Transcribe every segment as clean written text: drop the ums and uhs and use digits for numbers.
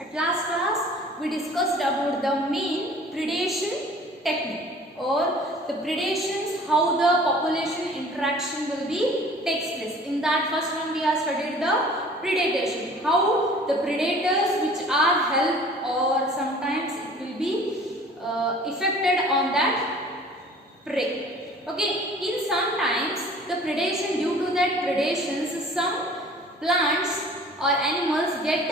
At last class, we discussed about the main predation technique or the predations, how the population interaction will be takes place. In that first one, we have studied the predation, how the predators which are help or sometimes it will be affected on that prey. Okay, in sometimes the predation, due to that predations, some plants or animals get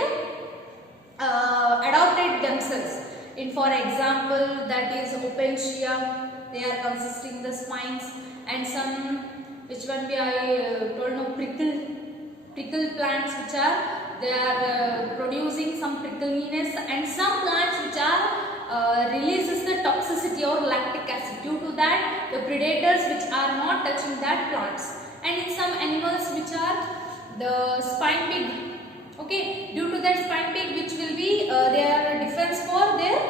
adopted themselves. In for example, that is Opentia, they are consisting the spines, and some which one we I told no prickle plants which are they are producing some prickliness, and some plants which are releases the toxicity or lactic acid. Due to that, the predators which are not touching that plants, and in some animals which are the spine pig. Okay, due to that spine pig which will be their defense for their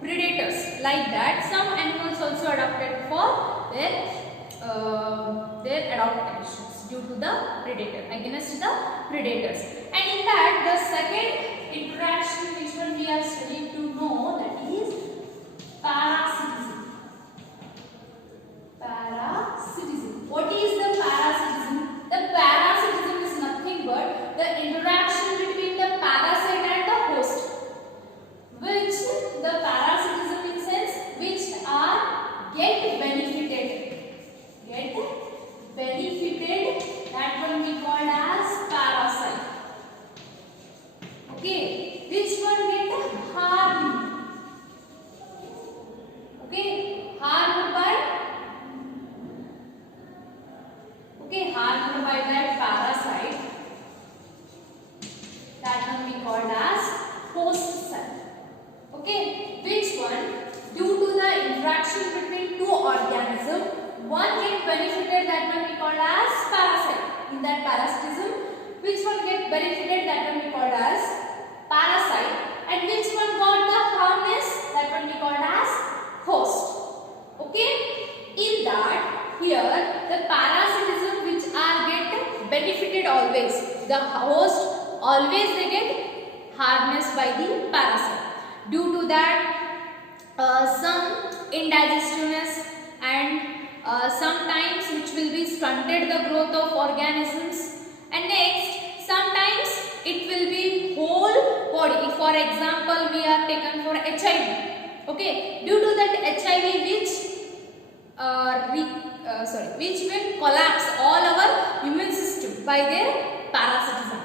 predators, like that some animals also adopted for their adaptations due to the predator, against the predators. And in that, the second interaction which one we are studying to know, that is parasitism. Parasitism. What is the parasitism? The parasitism is nothing but the interaction between the parasite and the host, which the parasitism in sense which are get benefited, that one we called as parasite. Okay, which one get harmed? Okay, harmed by that parasite, that one we called as host cell. Okay, which one, due to the interaction between two organisms, one get benefited, that one we called as parasite. In that parasitism, which one get benefited, that one we called as parasite, and which one got the harmness, that one we called as host. Okay, in that here the parasitism which are get benefited always, the host always they get harnessed by the parasite. Due to that, some indigestiveness and sometimes which will be stunted the growth of organisms, and next sometimes it will be whole body. If for example we are taken for HIV, okay, due to that HIV which will collapse all our immune system by their parasitism.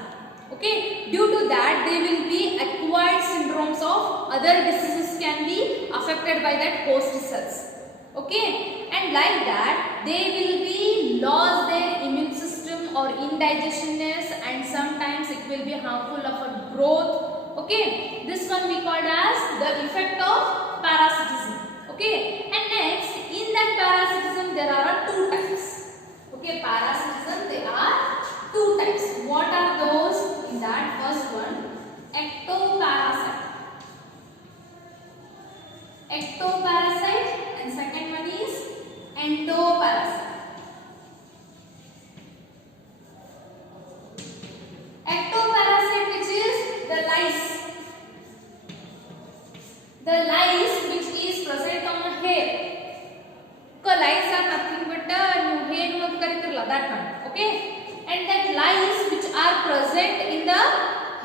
Okay, due to that they will be acquired syndromes of other diseases can be affected by that host cells. Okay, and like that they will be lost their immune system or indigestionness, and sometimes it will be harmful of a growth. Okay, this one we called as the effect of parasitism. Okay, and next in that parasitism there are two types. Okay, parasitism there are two types. What are those? In that first one, ectoparasite. Ectoparasite, and second one is endoparasite. Ectoparasite, which is the lice. The lice which is present on the hair. Because lice are nothing but that one. Okay. And that lice which are present in the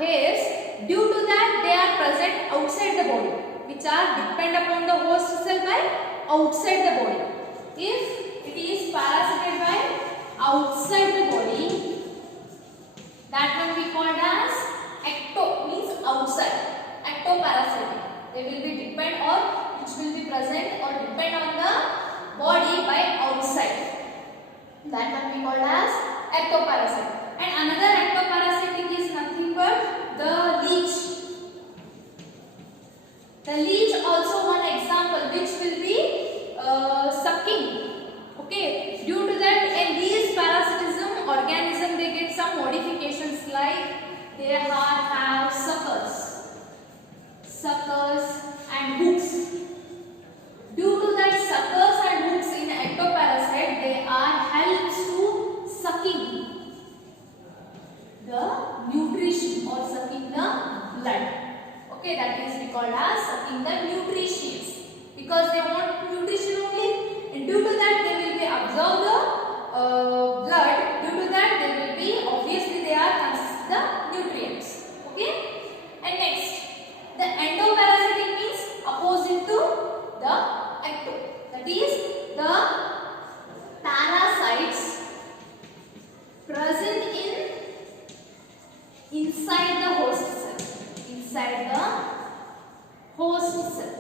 hairs, due to that they are present outside the body, which are depend upon the host cell by outside the body. If it is parasited by outside the body, that one we called as ecto, means outside. Ectoparasite. They will be depend or which will be present or depend on the body by outside. That one we called as ectoparasite. And another ectoparasitic is nothing but the leech. The leech also one example which will be sucking. Okay, due to that in these parasitism organism they get some modifications, like they have suckers and hooks. Due to that suckers and hooks in ectoparasite, they are helps to sucking the nutrition or Okay, that is we call as sucking the nutrients because they want nutrition only, and due to that they will be absorb the blood. Due to that they will be obviously they are consist the nutrients. Okay, and next the endoparasitic means opposite to the ecto. That is the parasites present inside the host cell. Inside the host cell.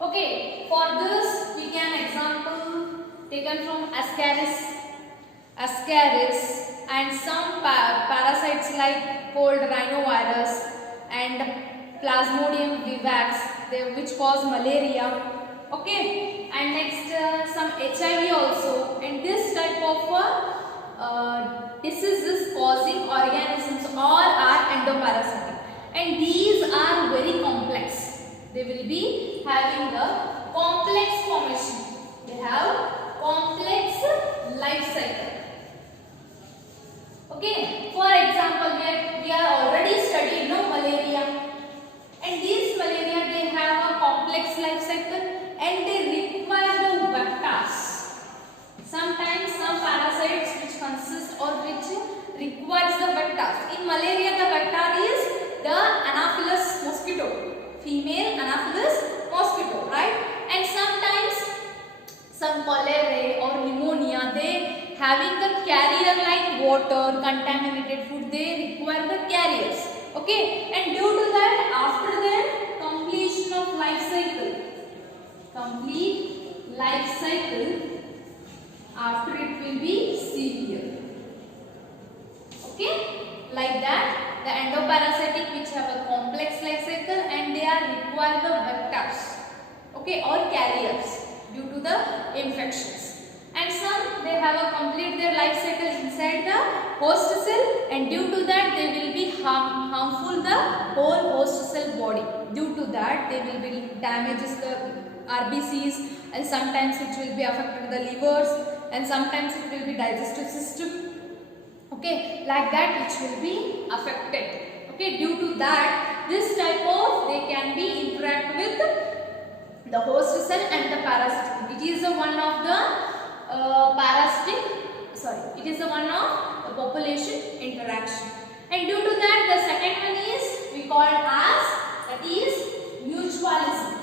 Okay, for this we can example taken from Ascaris and some parasites like cold rhinovirus and Plasmodium vivax, which cause malaria. Okay, and next some HIV also, and this type of diseases causing organisms all are endoparasitic, and these are very complex. They will be having the complex formation. They have complex life cycle. Okay, for example, we are already studied malaria, and these malaria they have a complex life cycle and they require the vectors. Sometimes some parasites which consist or which requires the vectors. In malaria the vector is the Anopheles mosquito, female Anopheles mosquito, right? And sometimes some cholera or pneumonia, they having the carrier like water, contaminated food, they require the carriers. Okay, and due to that after that completion of life cycle, complete life cycle, after it will be severe. Okay, like that the endoparasitic which have a complex life cycle and they are require the vectors, okay, or carriers due to the infections, and some they have a complete their life cycle inside the host cell, and due to that they will be harmful the whole host cell body. Due to that they will be damages the RBCs, and sometimes it will be affected the livers, and sometimes it will be digestive system. Okay, like that it will be affected. Okay, due to that this type of they can be interact with the host cell and the parasitic. It is a one of the it is a one of the population interaction, and due to that the second one is we call as that is mutualism.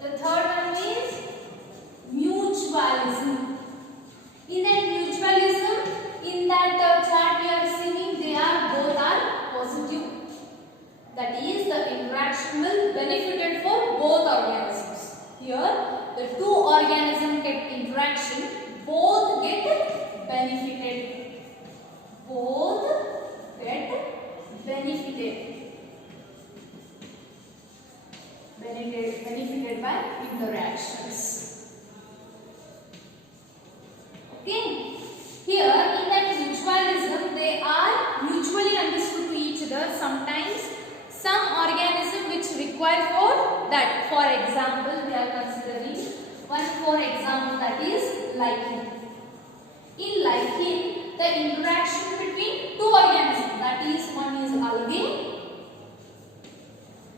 The third one is mutualism. In that mutualism, in that chart we are seeing they are both are positive. That is the interaction will benefited for both organisms. Here the two organisms get interaction, both get benefited. Both get benefited. Benefited by interactions. Okay, here in that mutualism they are mutually understood to each other. Sometimes some organism which require for that, for example we are considering one for example that is lichen. In lichen the interaction between two organisms, that is one is algae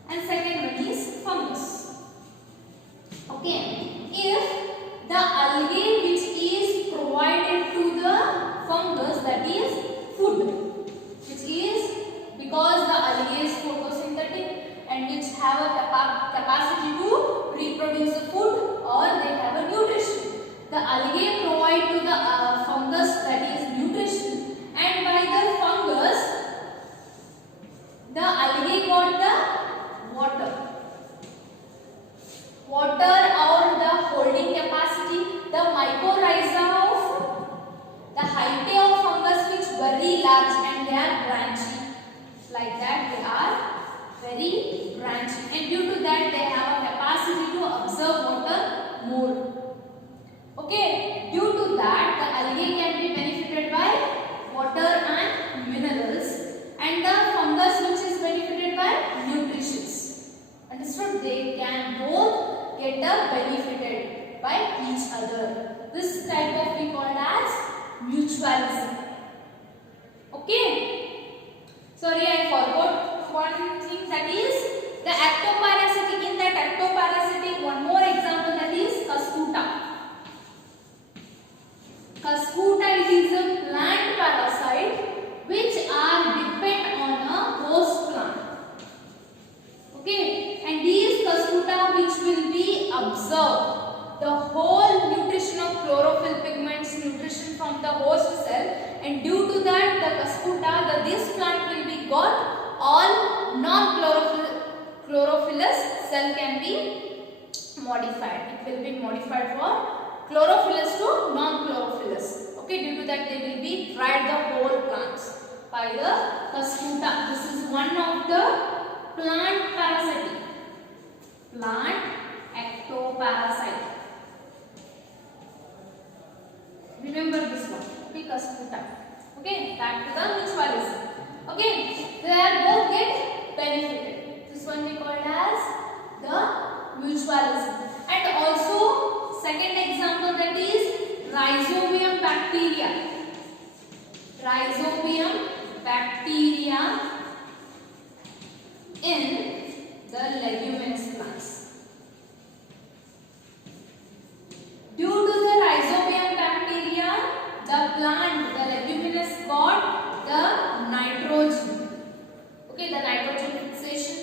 and second one is fungus. Okay, if the algae which is provided to the fungus, that is food, which is because the algae is photosynthetic and which have a capacity to reproduce the food or they have a nutrition. The algae provide to the fungus that is nutrition, and by the fungus the algae got the water or the holding capacity, the mycorrhiza of the hyphae of fungus which very large and they are branchy. Like that they are very branchy, and due to that they have a capacity to absorb water more. Okay, due to that the algae can be benefited by water mutualism. Okay. Sorry, I forgot one thing, that is the ectoparasitic. In that ectoparasitic, one more example, that is Cuscuta. Cuscuta, it is a plant parasite which are depend on a host plant. Okay, and these Cuscuta which will be absorb the whole nutrition of chlorophyll pigments, nutrition from the host cell, and due to that the Cuscuta, this plant will be got all non-chlorophyllous cell can be modified. It will be modified for chlorophyllous to non-chlorophyllous. Okay, due to that they will be dried the whole plants by the Cuscuta. This is one of the plant parasitic, plant ectoparasite. Remember this one. Okay, Cuscuta. Okay, back to the mutualism. Okay, they are both get benefited. This one we called as the mutualism. And also second example, that is Rhizobium bacteria. Rhizobium bacteria in the leguminous plants. Due to the Rhizobium bacteria, the plant, the leguminous got the nitrogen. Okay, the nitrogen fixation.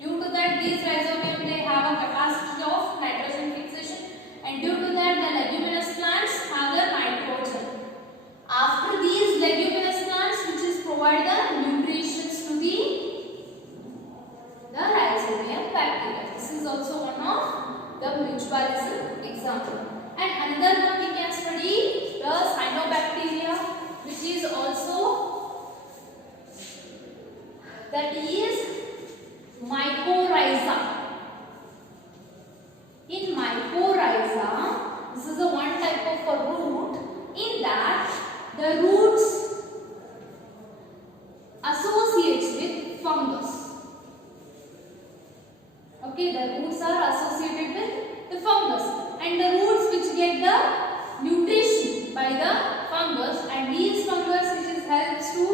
Due to that, these Rhizobium, they have a capacity of nitrogen fixation, and due to that, the leguminous plants have the nitrogen. After these leguminous plants, which is provide the nutritions to the Rhizobium bacteria. This is also one of the mutualism example. And another one we can study the cyanobacteria, which is also, that is mycorrhiza. In mycorrhiza, this is a one type of a root. In that, the roots associates with fungus. Okay, the roots are associated with the fungus, and the roots which get the nutrition by the fungus, and these fungus which is helps to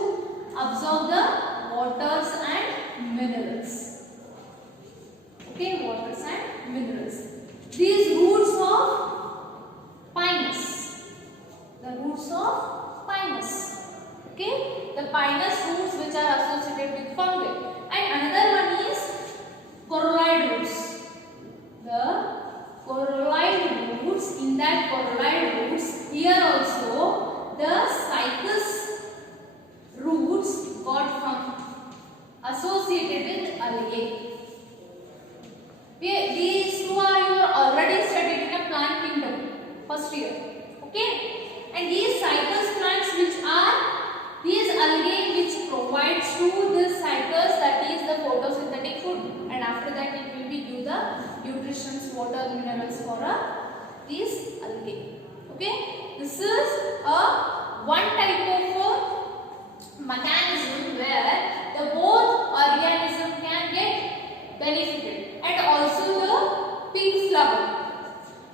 absorb the waters and minerals. Okay, waters and minerals. These roots of pinus. The roots of pinus. Okay, the pinus roots which are associated with fungi. And another one is coralloid roots. The coralloid roots, in that coralloid roots, here also the cycas roots got from associated with algae. These two are you already studied in a plant kingdom first year. Okay, and these cycas plants which are these algae which provides to this cycas, that is the photosynthetic food, and after that it will be give the nutritions, water, minerals for these algae. Okay, this is a one type of mechanism where the both organism can get benefited, and also the pig flower.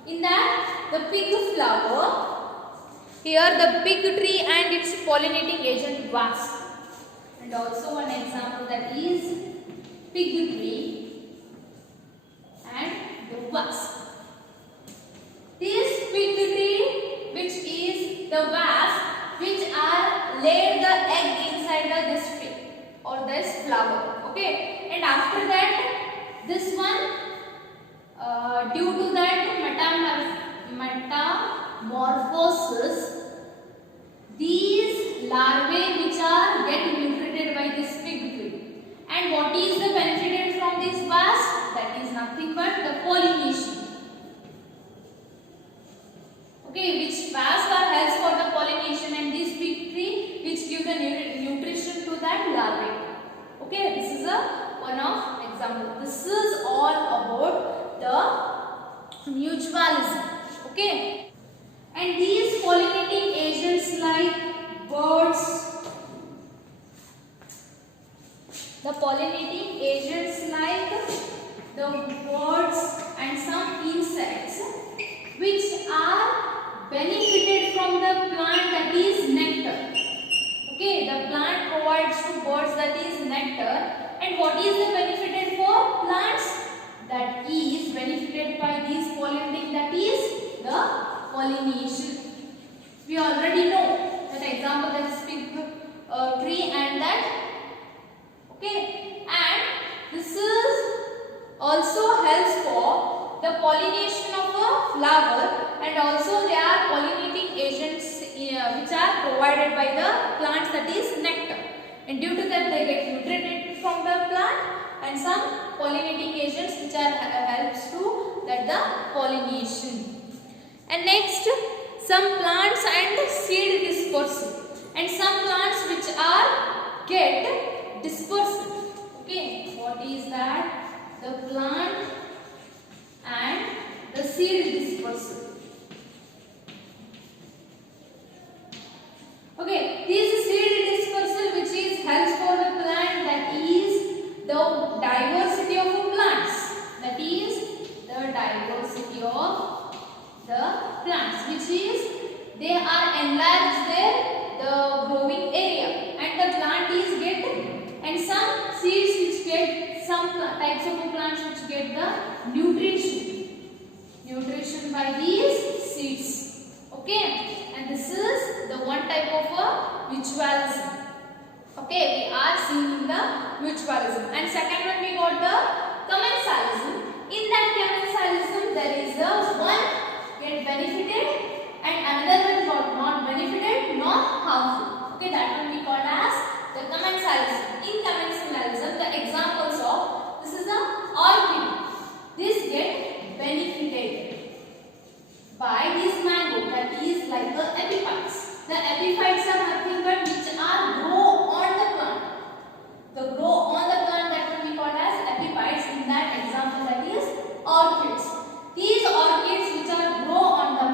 In that, the pig flower, here the pig tree and its pollinating agent wasp, and also one example, that is pig tree and the wasp. This pig tree, which is the wasp, which are laid the egg inside this tree or this flower. Okay, and after that, this one, due to that metamorphosis, these larvae which are get nutrited by this pig tree. And what is the benefited from this wasp? That is nothing but the pollination. Okay, which wasp are helps for the pollination, and this pig tree which give the nutrition to that larvae. Okay, this is one of example. This is all about the mutualism. Okay, and these pollinating agents like birds, the pollinating agents like the birds and some insects which are benefited from the plant, that is nectar. and due to that they get nutrients from the plant, and some pollinating agents which are helps to that the pollination. And next, some plants and seed dispersal, and some plants which are get dispersal. Okay, what is that? The plant and the seed dispersal. Okay, this seed dispersal which is helps for the plant, that is the diversity of the plants. That is the diversity of the plants, which is they are enlarged the growing area, and the plant is get, and some seeds which get, some types of plants which get the nutrition by these seeds. Okay, and this is the one type of a mutualism. Okay, we are seeing the mutualism. And second one we got the commensalism. In that commensalism there is a one get benefited and another one not benefited nor harmful. Okay, that one we called as the commensalism. In commensalism, the examples of this is the orchid. This get benefited by this mango, that is like the epiphytes. The epiphytes are nothing but which are grow on the plant. The grow on the plant, that will be called as epiphytes. In that example, that is orchids. These orchids which are grow on the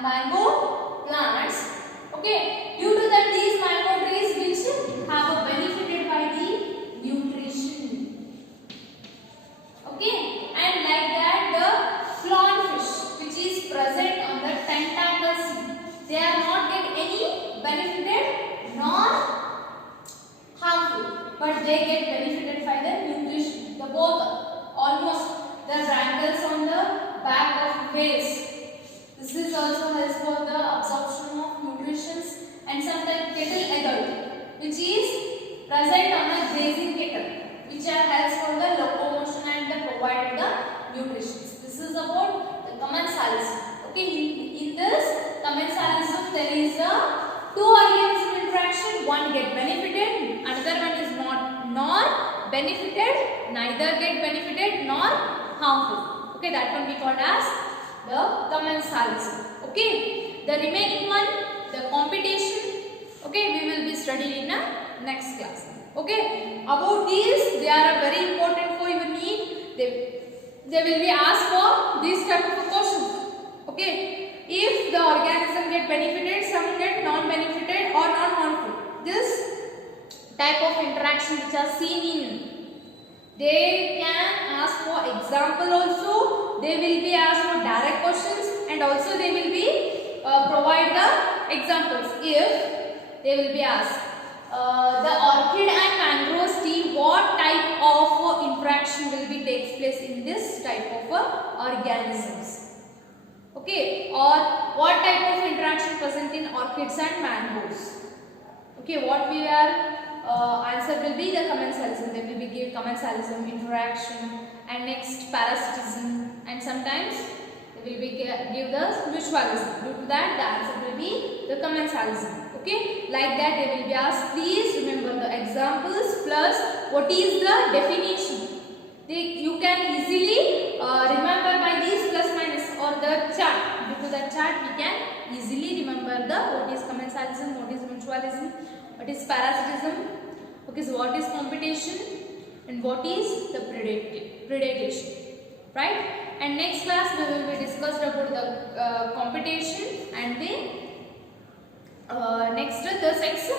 mango plants. Okay, due to that these mango trees which have benefited by the nutrition. Okay, and like that the clownfish which is present on the tentacle sea, they are not get any benefited nor harmful, but they get benefited by the nutrition. The both almost the wrinkles on the back of face. This is also helps for the absorption of nutrition, and sometimes cattle adult which is present on the grazing cattle, which are helps for the locomotion and the provide the nutrition. This is about the commensalism. Okay, in this commensalism there is a two organism interaction. One get benefited, another one is not nor benefited, neither get benefited nor harmful. Okay, that one we called as the commensalism. Okay, the remaining one, the competition. Okay, we will be studying in a next class. Okay, about these, they are very important for your need. They will be asked for this type of a question. Okay, if the organism get benefited, some get non-benefited or non-harmful. This type of interaction which are seen in, they can ask for example also. They will be asked for direct questions, and also they will be provide the examples. If they will be asked the orchid and mangrove tree, what type of interaction will be takes place in this type of organisms? Okay, or what type of interaction present in orchids and mangroves? Okay, what we are answer will be the commensalism. They will be give commensalism, interaction, and next parasitism, and sometimes they will be give the mutualism. Due to that, the answer will be the commensalism. Okay, like that they will be asked. Please remember the examples plus what is the definition. You can easily remember by this plus minus or the chart. Due to the chart, we can easily remember the what is commensalism, what is mutualism, what is parasitism, okay, so what is competition, and what is the predation, right? And next class we will be discussed about the competition and the next the sex